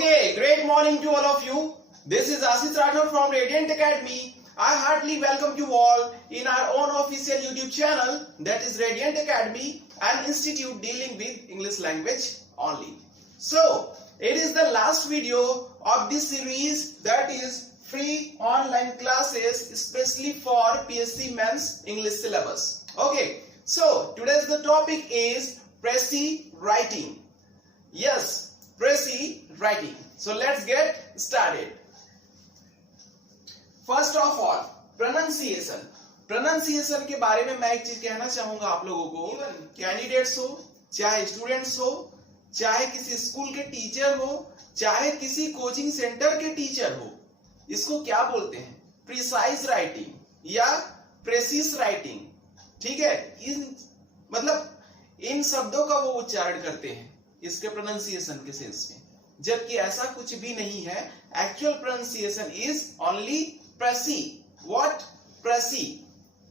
Okay, great morning to all of you. This is Ashish Rathod from Radiant Academy. I heartily welcome you all in our own official YouTube channel, that is Radiant Academy, an institute dealing with English language only. So, it is the last video of this series, that is free online classes especially for PSC Men's English syllabus. Okay, so today's the topic is Pressy writing. Yes, Pressy writing. So let's get started. First of all, pronunciation. Pronunciation के बारे में मैं एक चीज कहना चाहूंगा आप लोगों को. कैंडिडेट्स हो, चाहे स्टूडेंट्स हो, चाहे किसी स्कूल के टीचर हो, चाहे किसी कोचिंग सेंटर के टीचर हो, इसको क्या बोलते हैं? प्रिसाइज राइटिंग या प्रेसिस राइटिंग. ठीक है, इन शब्दों का वो उच्चारण करते हैं इसके प्रोनाउंसिएशन के सेंस में, जबकि ऐसा कुछ भी नहीं है. Actual pronunciation is only precis. What? Precis.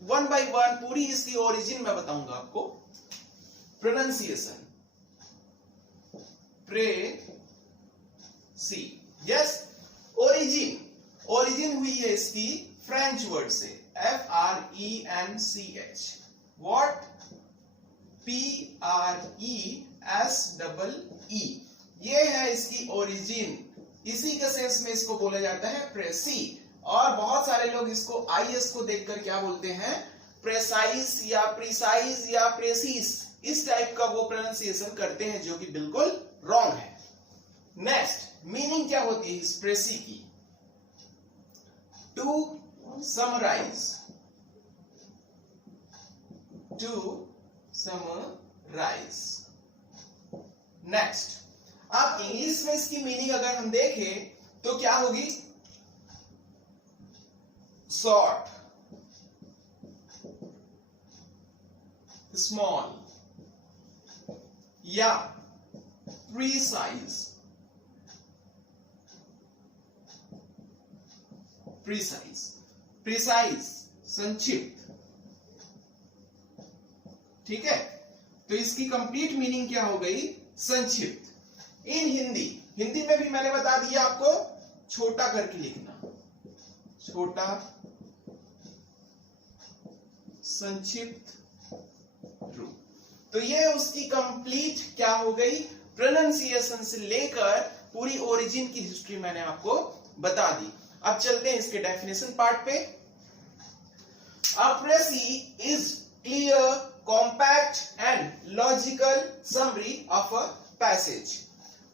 One by one पूरी इसकी ओरिजिन मैं बताऊंगा आपको. प्रोनाउंसिएशन प्रेसी. यस, ओरिजिन हुई है इसकी फ्रेंच वर्ड से, FRENCH. व्हाट? PRESEE. ये है इसकी ओरिजिन. इसी के सेंस में इसको बोला जाता है प्रेसी. और बहुत सारे लोग इसको IS को देखकर क्या बोलते हैं? प्रेसाइज या प्रिसाइज या प्रेसिस. इस टाइप का वो प्रोनाउंसिएशन करते हैं, जो कि बिल्कुल रॉन्ग है. नेक्स्ट, मीनिंग क्या होती है इस प्रेसी की? To summarise. नेक्स्ट, अब इंग्लिश में इसकी मीनिंग अगर हम देखें तो क्या होगी? शॉर्ट, स्मॉल या प्रीसाइज. संक्षिप्त. ठीक है, तो इसकी कंप्लीट मीनिंग क्या हो गई? संक्षिप्त. इन हिंदी में भी मैंने बता दिया आपको, छोटा करके लिखना. छोटा, संक्षिप्त रूप. तो ये उसकी कंप्लीट क्या हो गई? प्रोनाउंसिएशन से लेकर पूरी ओरिजिन की हिस्ट्री मैंने आपको बता दी. अब चलते हैं इसके डेफिनेशन पार्ट पे. Precis is clear, compact and logical summary of a passage.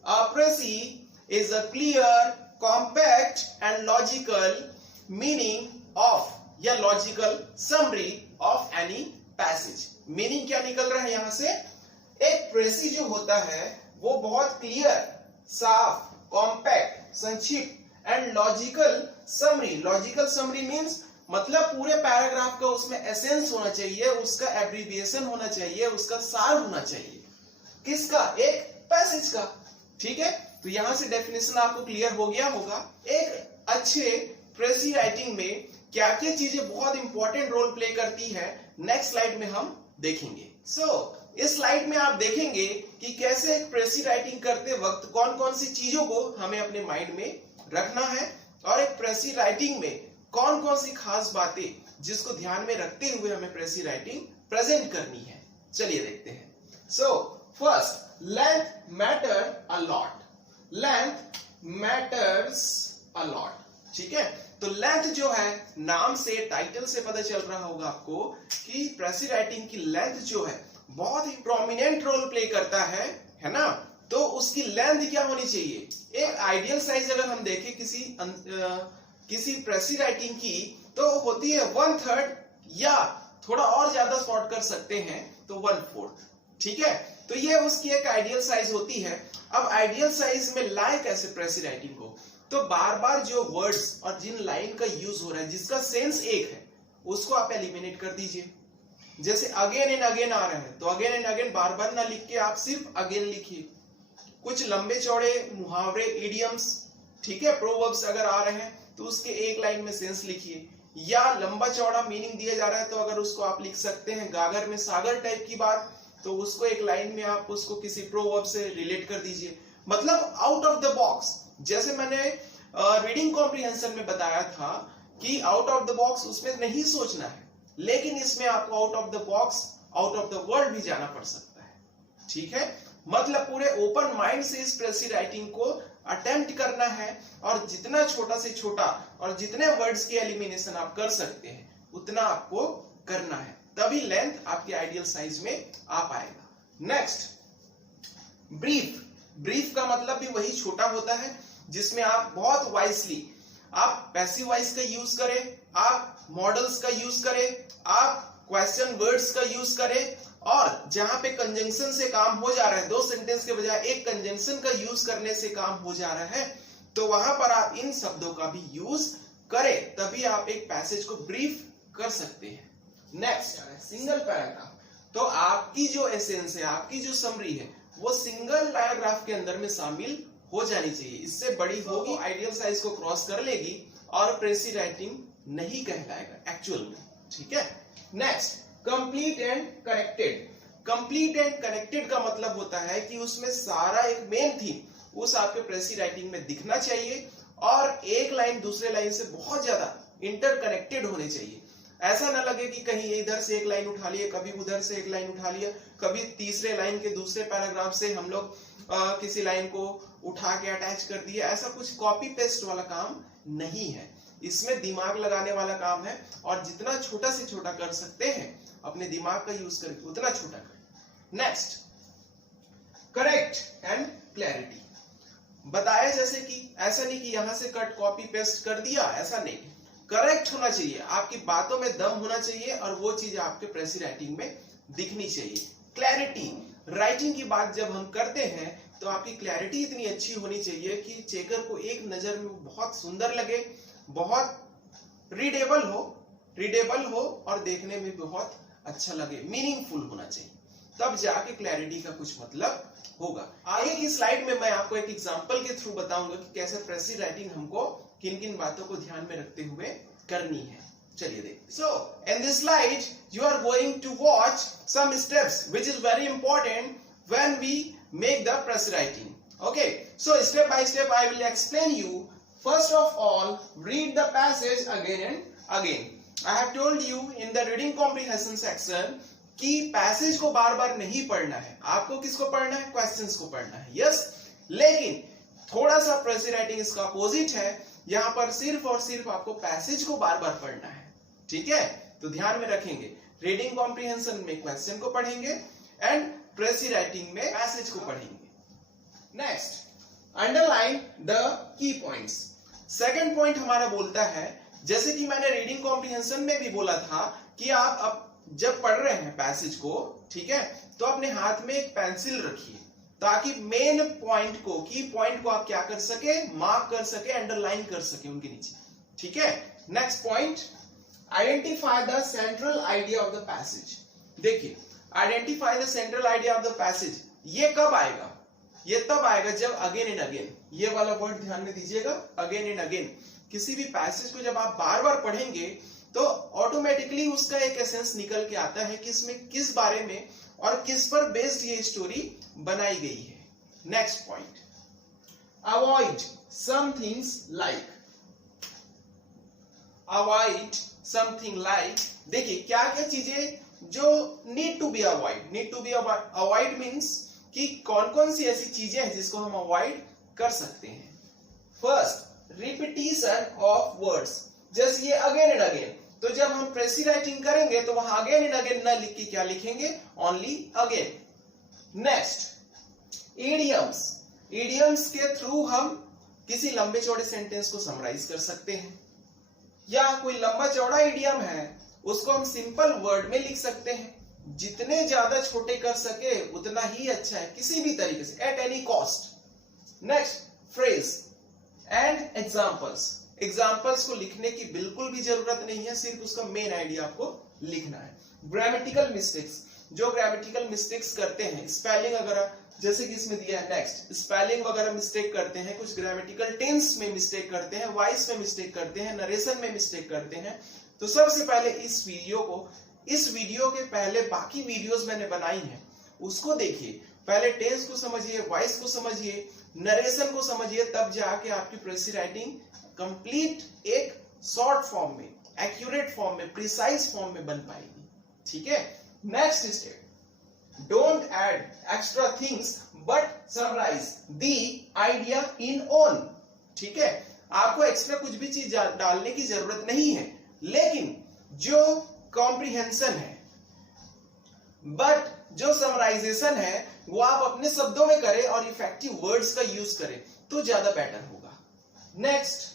A précis is a clear, compact and logical meaning of या logical summary of any passage. Meaning क्या निकल रहा है यहां से? एक प्रेसी जो होता है वो बहुत क्लियर, साफ, कॉम्पैक्ट, संक्षिप्त and logical summary. Logical summary means मतलब पूरे पैराग्राफ का उसमें एसेंस होना चाहिए, उसका एब्रीविएशन होना चाहिए, उसका सार होना चाहिए. किसका? एक पैसेज का. ठीक है, तो यहां से डेफिनेशन आपको क्लियर हो गया होगा. एक अच्छे प्रेसी राइटिंग में क्या क्या चीजें बहुत इंपॉर्टेंट रोल प्ले करती है, नेक्स्ट स्लाइड में हम देखेंगे. इस स्लाइड में आप देखेंगे कि कैसे एक प्रेसी राइटिंग करते वक्त कौन कौन सी चीजों को हमें अपने माइंड में रखना है, और एक प्रेसी राइटिंग में कौन कौन सी खास बातें जिसको ध्यान में रखते हुए हमें प्रेसी राइटिंग प्रेजेंट करनी है. चलिए देखते हैं. First, length matter a lot. Length matters a lot. ठीक है, तो लेंथ जो है, नाम से, टाइटल से पता चल रहा होगा आपको कि प्रेसी राइटिंग की लेंथ जो है बहुत ही प्रोमिनेंट रोल प्ले करता है ना. तो उसकी लेंथ क्या होनी चाहिए? एक आइडियल साइज अगर हम देखें किसी प्रेसी राइटिंग की, तो होती है 1/3 या थोड़ा और ज्यादा शॉर्ट कर सकते हैं तो 1/4. ठीक है, तो ये उसकी एक आइडियल साइज होती है. अब आइडियल साइज में लाए कैसे प्रेसी राइटिंग को? तो बार बार जो वर्ड्स और जिन लाइन का यूज हो रहा है जिसका सेंस एक है, उसको आप एलिमिनेट कर दीजिए. जैसे अगेन एंड अगेन आ रहा है, तो अगेन एंड अगेन बार बार ना लिख के आप सिर्फ अगेन लिखिए. कुछ लंबे चौड़े मुहावरे, इडियम्स, ठीक है, प्रोवर्ब्स अगर आ रहे हैं तो उसके एक लाइन में सेंस लिखिए. या लंबा चौड़ा मीनिंग दिया जा रहा है तो अगर उसको आप लिख सकते हैं गागर में सागर टाइप की बात, तो उसको एक लाइन में आप उसको किसी प्रोवर्ब से रिलेट कर दीजिए. मतलब आउट ऑफ द बॉक्स जैसे मैंने रीडिंग कॉम्प्रिहेंशन में बताया था कि आउट ऑफ द बॉक्स उसमें नहीं सोचना है, लेकिन इसमें आपको out of the box, out of the world भी जाना पड़ सकता है। ठीक है, मतलब पूरे ओपन माइंड से इस प्रेसी राइटिंग को अटेम्प्ट करना है, और जितना छोटा से छोटा और जितने वर्ड्स की एलिमिनेशन आप कर सकते हैं उतना आपको करना है, तभी लेंथ आपके आइडियल साइज में आ पाएगा। Next, brief. ब्रीफ का मतलब भी वही छोटा होता है, जिसमें आप बहुत वाइजली आप पैसिव वॉइस का यूज करें, आप मॉडल्स का यूज करें, आप क्वेश्चन वर्ड्स का यूज करें, और जहां पे कंजंक्शन से काम हो जा रहा है, 2 सेंटेंस के बजाय एक कंजंक्शन का यूज करने से काम हो जा रहा है, तो वहां पर आप इन शब्दों का भी यूज करें, तभी आप एक पैसेज को ब्रीफ कर सकते हैं। Next, single paragraph. तो आपकी जो एसेंस है, आपकी जो समरी है, वो सिंगल पैराग्राफ के अंदर में शामिल हो जानी चाहिए। इससे बड़ी होगी, आइडियल साइज को क्रॉस कर लेगी और प्रेसी राइटिंग नहीं कहलाएगा एक्चुअल में। ठीक है, next, complete and connected. Complete and connected का मतलब होता है कि उसमें सारा एक मेन थीम उस आपके प्रेसी राइटिंग में दिखना चाहिए, और एक लाइन दूसरे लाइन से बहुत ज्यादा इंटरकनेक्टेड होने चाहिए। ऐसा ना लगे कि कहीं इधर से एक लाइन उठा लिया, कभी उधर से एक लाइन उठा लिया, कभी तीसरे लाइन के दूसरे पैराग्राफ से हम लोग किसी लाइन को उठा के अटैच कर दिया। ऐसा कुछ कॉपी पेस्ट वाला काम नहीं है, इसमें दिमाग लगाने वाला काम है, और जितना छोटा से छोटा कर सकते हैं अपने दिमाग का यूज करके उतना छोटा करें। Next, correct and clarity. बताया जैसे कि ऐसा नहीं कि यहां से कट कॉपी पेस्ट कर दिया, ऐसा नहीं, करेक्ट होना चाहिए, आपकी बातों में दम होना चाहिए, और वो चीज आपके प्रेसी राइटिंग में दिखनी चाहिए। क्लैरिटी, राइटिंग की बात जब हम करते हैं तो आपकी क्लैरिटी इतनी अच्छी होनी चाहिए कि चेकर को एक नजर में बहुत सुंदर लगे, बहुत रीडेबल हो और देखने में बहुत अच्छा लगे, मीनिंगफुल होना चाहिए, तब जाके क्लैरिटी का कुछ मतलब होगा। आगे की स्लाइड में मैं आपको एक एग्जांपल के थ्रू बताऊंगा कि कैसे प्रेसी राइटिंग हमको किन किन बातों को ध्यान में रखते हुए करनी है। चलिए देखिए। So in this slide you are going to watch some steps which is very important when we make the press writing. Okay, so step by step I will explain you. First of all, read the passage again and again. I have told you in the reading comprehension section कि passage को बार बार नहीं पढ़ना है, आपको किसको पढ़ना है, questions को पढ़ना है। यस, लेकिन थोड़ा सा प्रेसी राइटिंग इसका अपोजिट है, यहां पर सिर्फ और सिर्फ आपको पैसेज को बार बार पढ़ना है। ठीक है, तो ध्यान में रखेंगे, रीडिंग कॉम्प्रिहेंशन में क्वेश्चन को पढ़ेंगे एंड प्रेसी राइटिंग में पैसेज को पढ़ेंगे। Next, underline the key points. Second point हमारा बोलता है, जैसे कि मैंने रीडिंग कॉम्प्रिहेंशन में भी बोला था कि आप अब जब पढ़ रहे हैं पैसेज को, ठीक है, तो अपने हाथ में एक पेंसिल रखिए ताकि मेन पॉइंट को, की पॉइंट को आप क्या कर सके, मार्क कर सके, अंडरलाइन कर सके उनके नीचे। ठीक है, next point, identify the central idea of the passage. देखिए, identify the central idea of the passage, ये कब आएगा, ये तब आएगा जब अगेन एंड अगेन, ये वाला वर्ड ध्यान में दीजिएगा, अगेन एंड अगेन। किसी भी पैसेज को जब आप बार बार पढ़ेंगे तो ऑटोमेटिकली उसका एक एसेंस निकल के आता है कि इसमें किस बारे में और किस पर बेस्ड ये स्टोरी बनाई गई है। Next point, avoid some things like, avoid something like. देखिए क्या क्या चीजें जो need to be avoid, need to be avoid means कि कौन कौन सी ऐसी चीजें हैं जिसको हम अवॉइड कर सकते हैं। फर्स्ट, रिपीटिशन ऑफ वर्ड्स, जैसे ये अगेन एंड अगेन, तो जब हम प्रेसी राइटिंग करेंगे तो वहां अगेन एंड अगेन न लिख के क्या लिखेंगे, only again. Next, idioms, idioms के थ्रू हम किसी लंबे चौड़े सेंटेंस को समराइज कर सकते हैं, या कोई लंबा चौड़ा इडियम है उसको हम सिंपल वर्ड में लिख सकते हैं। जितने ज्यादा छोटे कर सके उतना ही अच्छा है, किसी भी तरीके से, at any cost. Next, phrase and examples. Examples को लिखने की बिल्कुल भी जरूरत नहीं है, सिर्फ उसका मेन आइडिया आपको लिखना है। ग्रामेटिकल मिस्टेक्स, जो ग्रामेटिकल मिस्टेक्स करते हैं, स्पेलिंग वगैरह, जैसे कि इसमें दिया है, नेक्स्ट स्पेलिंग वगैरह मिस्टेक करते हैं, कुछ ग्रामेटिकल टेंस में मिस्टेक करते हैं, वॉइस में मिस्टेक करते हैं, नरेशन में मिस्टेक करते हैं, तो सबसे पहले इस वीडियो के पहले बाकी वीडियोस मैंने बनाई हैं उसको देखिए, पहले टेंस को समझिए, वॉइस को समझिए, नरेशन को समझिए, तब जाके आपकी प्रेसी राइटिंग कंप्लीट एक शॉर्ट फॉर्म में, एक्यूरेट फॉर्म में, प्रिसाइज फॉर्म में बन पाएगी। ठीक है, next step, don't add extra things but summarise the idea in own. ठीक है, आपको एक्स्ट्रा कुछ भी चीज डालने की जरूरत नहीं है, लेकिन जो कॉम्प्रिहेंशन है बट जो समराइजेशन है वो आप अपने शब्दों में करें और इफेक्टिव वर्ड्स का यूज करें तो ज्यादा बेटर होगा। Next,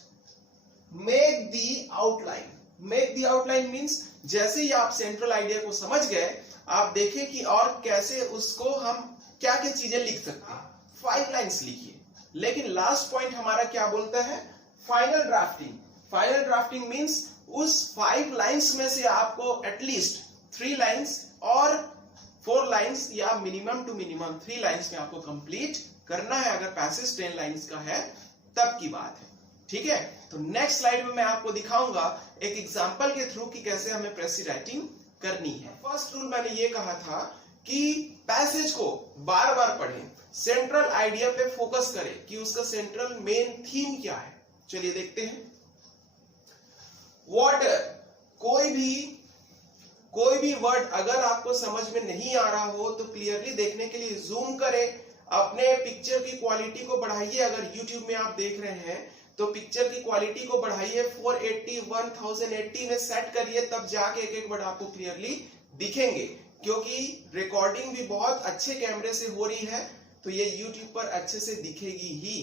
make the outline. Make the outline means जैसे ही आप सेंट्रल आइडिया को समझ गए, आप देखें कि और कैसे उसको हम क्या क्या चीजें लिख सकते हैं। 5 लाइन्स लिखिए, लेकिन लास्ट पॉइंट हमारा क्या बोलता है, final drafting. Final drafting means उस 5 लाइन्स में से आपको एटलीस्ट 3 लाइन्स और 4 लाइन्स या मिनिमम टू मिनिमम 3 लाइन्स में आपको कंप्लीट करना है। अगर पैसेज 10 लाइन्स का है तब की बात है। ठीक है, तो नेक्स्ट स्लाइड में मैं आपको दिखाऊंगा एक एग्जांपल के थ्रू कि कैसे हमें प्रेसी राइटिंग करनी है। फर्स्ट रूल मैंने ये कहा था कि पैसेज को बार बार पढ़ें, सेंट्रल आइडिया पे फोकस करें कि उसका सेंट्रल मेन थीम क्या है। चलिए देखते हैं। वाटर, कोई भी वर्ड अगर आपको समझ में नहीं आ रहा हो तो क्लियरली देखने के लिए जूम करें, अपने पिक्चर की क्वालिटी को बढ़ाइए। अगर YouTube में आप देख रहे हैं तो पिक्चर की क्वालिटी को बढ़ाइए, 480 1080 में सेट करिए, तब जाके एक एक वर्ड आपको क्लियरली दिखेंगे। क्योंकि रिकॉर्डिंग भी बहुत अच्छे कैमरे से हो रही है तो ये YouTube पर अच्छे से दिखेगी ही।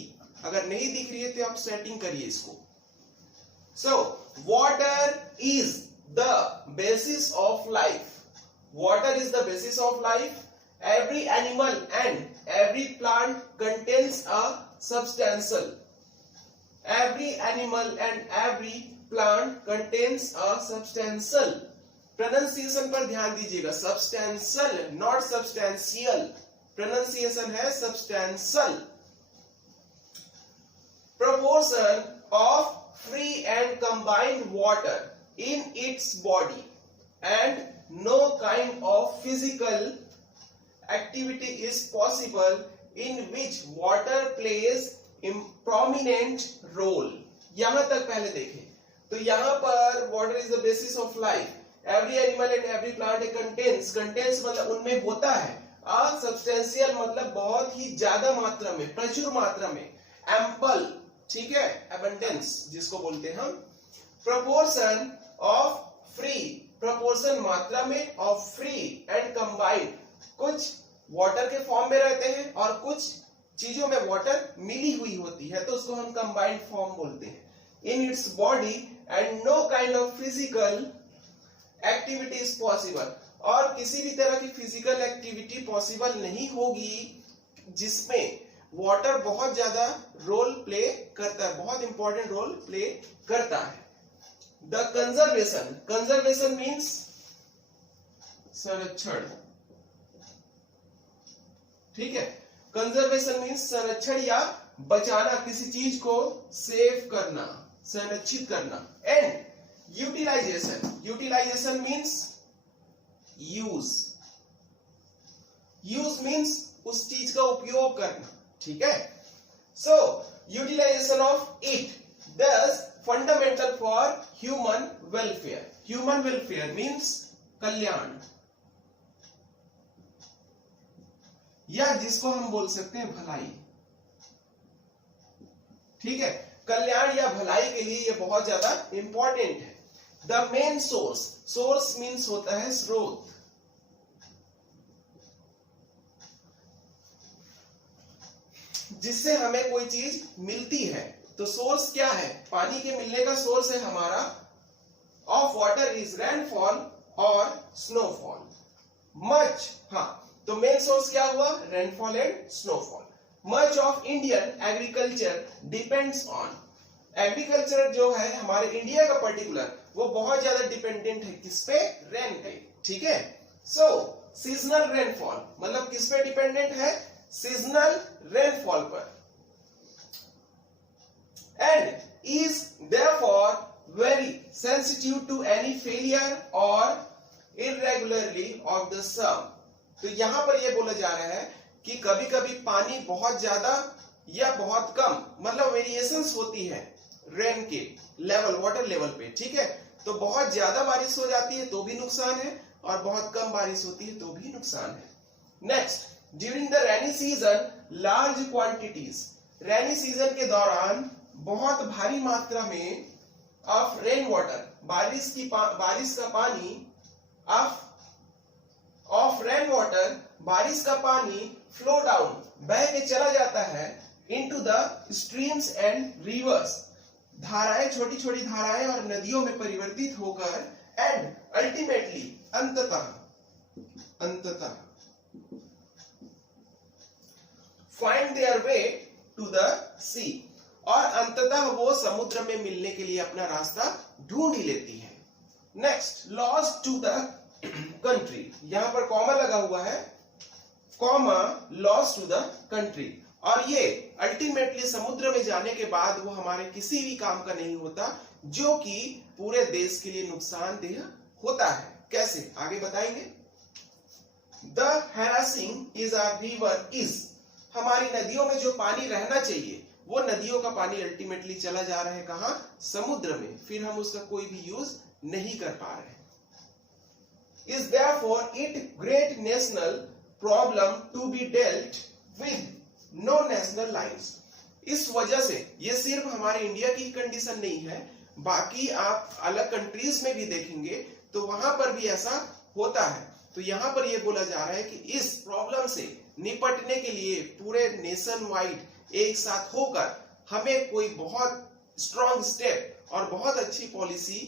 अगर नहीं दिख रही है तो आप सेटिंग करिए इसको। So, water is the basis of life. Water is the basis of life. Every animal and every plant contains a substantial. Every animal and every plant contains a substantial. Pronunciation पर ध्यान दीजिएगा, substantial, not substantial. Pronunciation है substantial. Proportion of free and combined water in its body and no kind of physical activity is possible in which water plays a prominent role. यहां तक पहले देखें तो यहां पर water is the basis of life. Every animal and every plant contains मतलब उनमें होता है, substantial मतलब बहुत ही ज्यादा मात्रा में, प्रचुर मात्रा में, ample, ठीक है, abundance जिसको बोलते हैं हम। proportion of free, proportion मात्रा में, of free and combined, कुछ वाटर के फॉर्म में रहते हैं और कुछ चीजों में वाटर मिली हुई होती है तो उसको हम कंबाइंड फॉर्म बोलते हैं। in its body and no kind of physical activity is possible, और किसी भी तरह की फिजिकल एक्टिविटी पॉसिबल नहीं होगी जिसमें वाटर बहुत ज्यादा रोल प्ले करता है, बहुत इंपॉर्टेंट रोल प्ले करता है। द कंजर्वेशन मीन्स संरक्षण। ठीक है, कंजर्वेशन मीन्स संरक्षण या बचाना, किसी चीज को सेव करना, संरक्षित करना। And utilization means use means उस चीज का उपयोग करना। ठीक है, so utilization of it is fundamental for human welfare. Human welfare means कल्याण, या जिसको हम बोल सकते हैं भलाई। ठीक है, कल्याण या भलाई के लिए ये बहुत ज्यादा इंपॉर्टेंट है। द मेन सोर्स मीन्स होता है स्रोत। जिससे हमें कोई चीज मिलती है तो सोर्स क्या है, पानी के मिलने का सोर्स है हमारा। ऑफ वाटर इज रेनफॉल और स्नोफॉल। मच, हाँ, तो मेन सोर्स क्या हुआ, rainfall and snowfall. Much of Indian agriculture depends on, agriculture जो है हमारे इंडिया का पर्टिकुलर, वो बहुत ज्यादा डिपेंडेंट है किस पे, रेन पे। ठीक है, सो सीजनल रेनफॉल मतलब किस पे डिपेंडेंट है, सीजनल रेनफॉल पर। And is therefore very sensitive to any failure और इरेगुलरली ऑफ द सम। तो यहां पर यह बोला जा रहा है कि कभी कभी पानी बहुत ज्यादा या बहुत कम मतलब वेरिएशंस होती है रेन के लेवल, वाटर लेवल पे, ठीक है। तो बहुत ज्यादा बारिश हो जाती है तो भी नुकसान है, और बहुत कम बारिश होती है तो भी नुकसान है। Next, during the rainy season large quantities, rainy season के दौरान बहुत भारी मात्रा में ऑफ रेन वाटर, बारिश का पानी, ऑफ रेन वाटर, बारिश का पानी फ्लो डाउन, बह के चला जाता है, into the streams and rivers, धाराएं, छोटी छोटी धाराएं और नदियों में परिवर्तित होकर, एंड अल्टीमेटली, अंततः find their way to the sea, और अंततः वो समुद्र में मिलने के लिए अपना रास्ता ढूंढ ही लेती है। Next, loss to the country, यहां पर कॉमा लगा हुआ है, comma, loss to the country, और ये अल्टीमेटली समुद्र में जाने के बाद वो हमारे किसी भी काम का नहीं होता, जो कि पूरे देश के लिए नुकसानदेह होता है। कैसे, आगे बताएंगे। The harnessing is a river is, हमारी नदियों में जो पानी रहना चाहिए वो नदियों का पानी अल्टीमेटली चला जा रहा है कहां, समुद्र में, फिर हम उसका कोई भी यूज नहीं कर पा रहे। Is therefore it great national problem to be dealt with no national lines, इस वजह से, ये सिर्फ हमारे इंडिया की कंडीशन नहीं है, बाकी आप अलग कंट्रीज में भी देखेंगे तो वहां पर भी ऐसा होता है। तो यहां पर यह बोला जा रहा है कि इस प्रॉब्लम से निपटने के लिए पूरे नेशन वाइड एक साथ होकर हमें कोई बहुत स्ट्रॉन्ग स्टेप और बहुत अच्छी पॉलिसी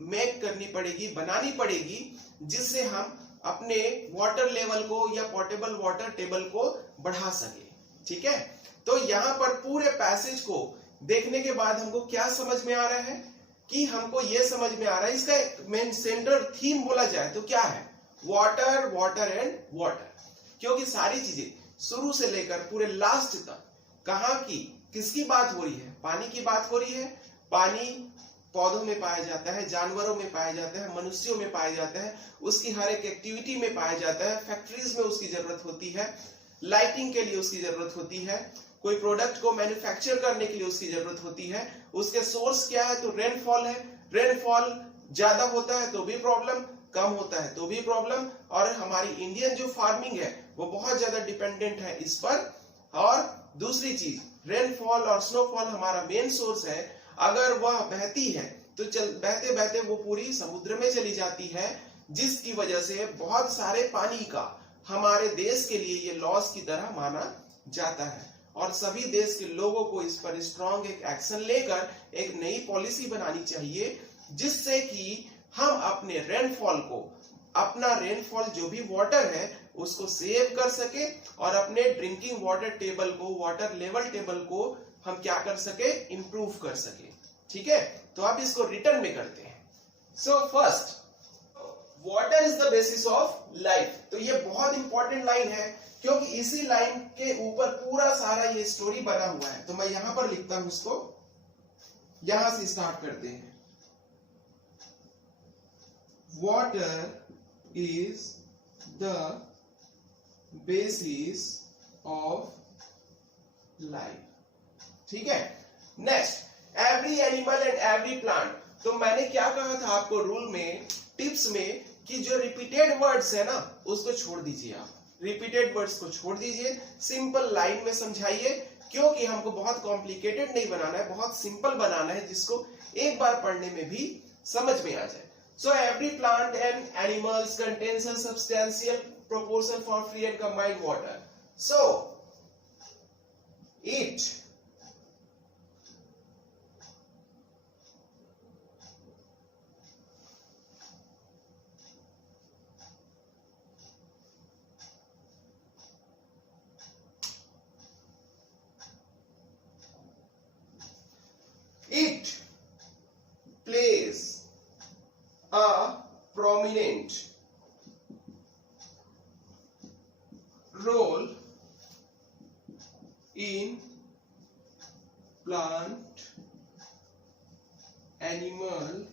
मेक करनी पड़ेगी, बनानी पड़ेगी, जिससे हम अपने वाटर लेवल को या पोर्टेबल वाटर टेबल को बढ़ा सके। ठीक है, तो यहाँ पर पूरे पैसेज को देखने के बाद हमको क्या समझ में आ रहा है कि हमको ये समझ में आ रहा है, इसका मेन सेंट्रल थीम बोला जाए तो क्या है, वाटर, वाटर एंड वाटर। क्योंकि सारी चीजें शुरू से लेकर पूरे लास्ट तक कहाँ की, किसकी बात हो रही है, पानी की बात हो रही है। पानी पौधों में पाया जाता है, जानवरों में पाया जाता है, मनुष्यों में पाया जाता है, उसकी हर एक एक्टिविटी में पाया जाता है, फैक्ट्रीज में उसकी जरूरत होती है, लाइटिंग के लिए उसकी जरूरत होती है, कोई प्रोडक्ट को मैन्युफैक्चर करने के लिए उसकी जरूरत होती है। उसके सोर्स क्या है, तो रेनफॉल है, रेनफॉल ज्यादा होता है तो भी प्रॉब्लम, कम होता है तो भी प्रॉब्लम। और हमारी इंडियन जो फार्मिंग है वो बहुत ज्यादा डिपेंडेंट है इस पर। और दूसरी चीज, रेनफॉल और स्नोफॉल हमारा मेन सोर्स है, अगर वह बहती है तो बहते बहते वो पूरी समुद्र में चली जाती है, जिसकी वजह से बहुत सारे पानी का हमारे देश के लिए ये लॉस की तरह माना जाता है। और सभी देश के लोगों को इस पर स्ट्रॉन्ग एक एक्शन लेकर एक नई पॉलिसी बनानी चाहिए, जिससे कि हम अपने रेनफॉल को, अपना रेनफॉल जो भी वाटर है उसको सेव कर सके, और अपने ड्रिंकिंग वाटर टेबल को, वाटर लेवल टेबल को हम क्या कर सके, इंप्रूव कर सके। ठीक है, तो आप इसको रिटर्न में करते हैं। So first, water is the basis of life. तो ये बहुत इंपॉर्टेंट लाइन है, क्योंकि इसी लाइन के ऊपर पूरा सारा ये स्टोरी बना हुआ है। तो मैं यहां पर लिखता हूं इसको, यहां से स्टार्ट करते हैं। Water is the basis of life. ठीक है, next, every animal and every plant. तो मैंने क्या कहा था आपको रूल में, टिप्स में, कि जो रिपीटेड वर्ड्स है ना उसको छोड़ दीजिए, आप रिपीटेड वर्ड्स को छोड़ दीजिए, सिंपल लाइन में समझाइए, क्योंकि हमको बहुत कॉम्प्लिकेटेड नहीं बनाना है, बहुत सिंपल बनाना है, जिसको एक बार पढ़ने में भी समझ में आ जाए। So every plant and animals contains a substantial proportion for free and combined water. So it plays a prominent role in plant, animal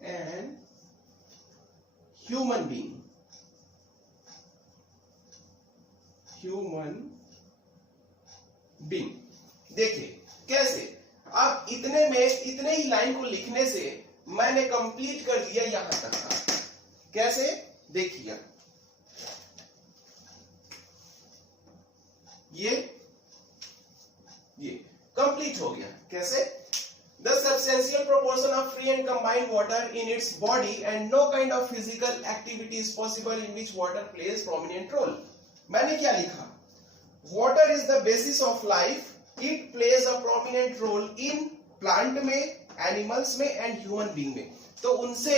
and human being being. देखिए कैसे, अब इतने ही लाइन को लिखने से मैंने कंप्लीट कर दिया यहां तक का। कैसे देखिए, ये कंप्लीट हो गया। कैसे? The substantial proportion of free and combined water in its body and no kind of physical activity is possible in which water plays prominent role. मैंने क्या लिखा? Water is the basis of life. It plays a prominent role in plant में, animals में and human being में। तो उनसे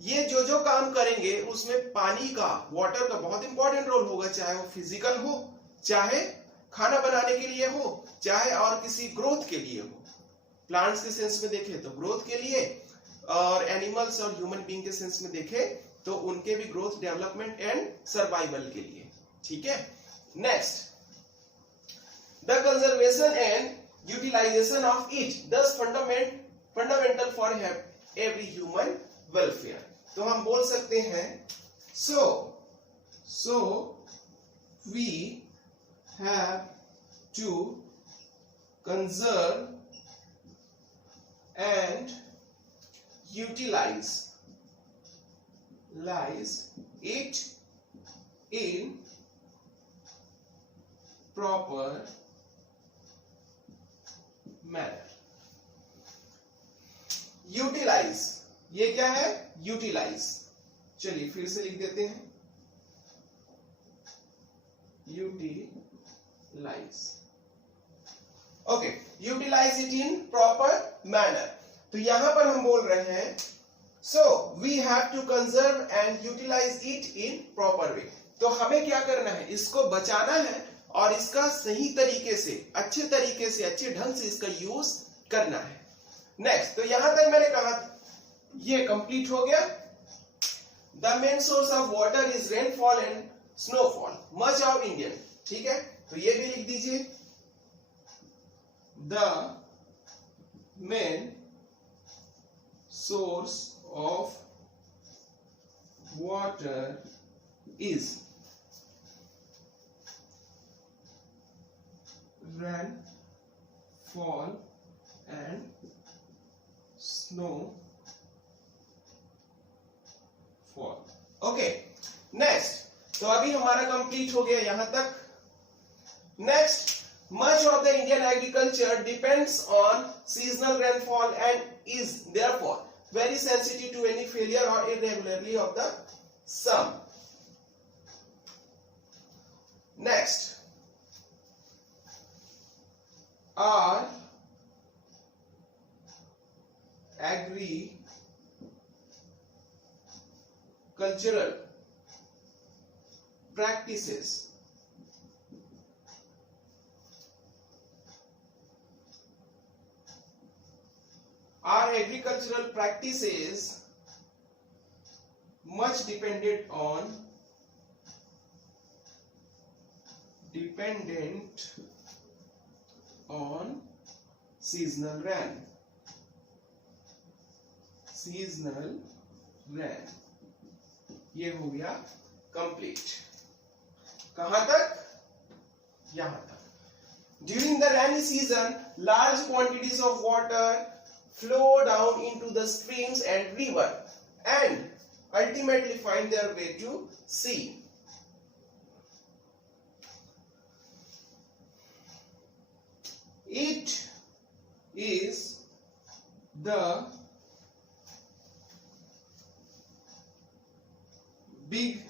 ये जो काम करेंगे उसमें पानी का, वाटर का बहुत इंपॉर्टेंट रोल होगा, चाहे वो फिजिकल हो, चाहे खाना बनाने के लिए हो, चाहे और किसी ग्रोथ के लिए हो। प्लांट्स के सेंस में देखें तो ग्रोथ के लिए, और एनिमल्स और ह्यूमन बीइंग के सेंस में देखें तो उनके भी ग्रोथ, डेवलपमेंट एंड सर्वाइवल के लिए। ठीक है, next, the conservation and utilization of it is fundamental for every human welfare. तो हम बोल सकते हैं so we have to conserve and utilize it in proper manner. Utilise, ये क्या है? यूटिलाइज। चलिए फिर से लिख देते हैं, utilise. Okay, utilise it in proper manner. तो यहां पर हम बोल रहे हैं so we have to conserve and utilise it in proper way. तो हमें क्या करना है? इसको बचाना है और इसका सही तरीके से, अच्छे तरीके से, अच्छे ढंग से इसका यूज करना है। नेक्स्ट, तो यहां तक मैंने कहा, ये कंप्लीट हो गया। The main source of water is rainfall and snowfall much of Indian. ठीक है, तो ये भी लिख दीजिए, the main source of water is rainfall and snowfall. Okay, next, तो अभी हमारा कंप्लीट हो गया यहां तक। Next, much of the Indian agriculture depends on seasonal rainfall and is therefore very sensitive to any failure or irregularity of the sum. Next, our agricultural practices much dependent on seasonal rain. ये हो गया complete. कहां तक? यहां तक। During the rainy season, large quantities of water flow down into the streams and river and ultimately find their way to sea. It is the big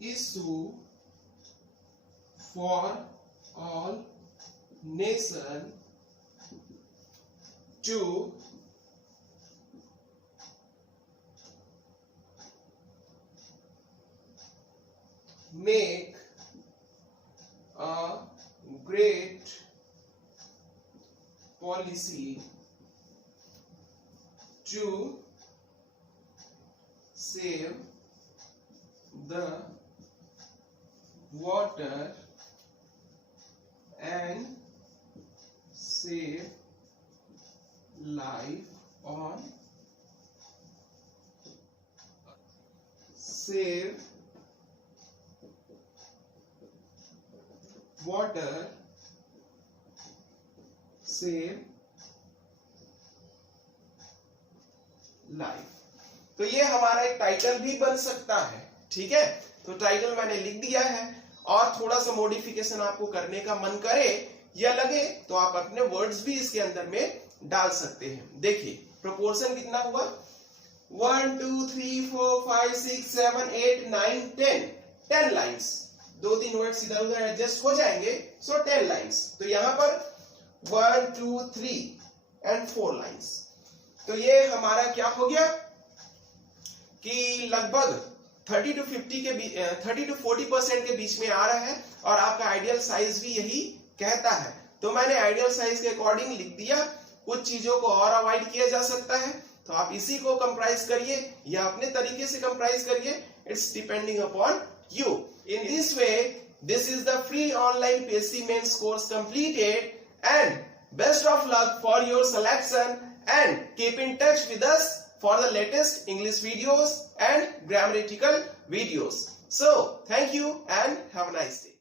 issue for all nations to make a great policy to save the water and save life on save water save life. तो ये हमारा एक title भी बन सकता है, ठीक है। तो टाइटल मैंने लिख दिया है, और थोड़ा सा मॉडिफिकेशन आपको करने का मन करे या लगे तो आप अपने वर्ड्स भी इसके अंदर में डाल सकते हैं। देखिए प्रोपोर्शन कितना हुआ, 1 2 3 4 5 6 7 8 9 10 लाइन्स। 2-3 वर्ड्स इधर उधर एडजस्ट हो जाएंगे, सो 10 लाइन्स। तो यहां पर 1 2 3 एंड 4 लाइन्स। तो ये हमारा क्या हो गया कि लगभग 30 to 40% के बीच में आ रहा है, और आपका आइडियल साइज भी यही कहता है। तो मैंने आइडियल साइज के अकॉर्डिंग लिख दिया। कुछ चीजों को और अवॉइड किया जा सकता है, तो आप इसी को कंप्राइज करिए या अपने तरीके से कंप्राइज करिए, it's depending upon you. In this way, this is the free online PSC mains course completed, and best of luck for your selection, and keep in touch with us for the latest English videos and grammatical videos. So, thank you and have a nice day.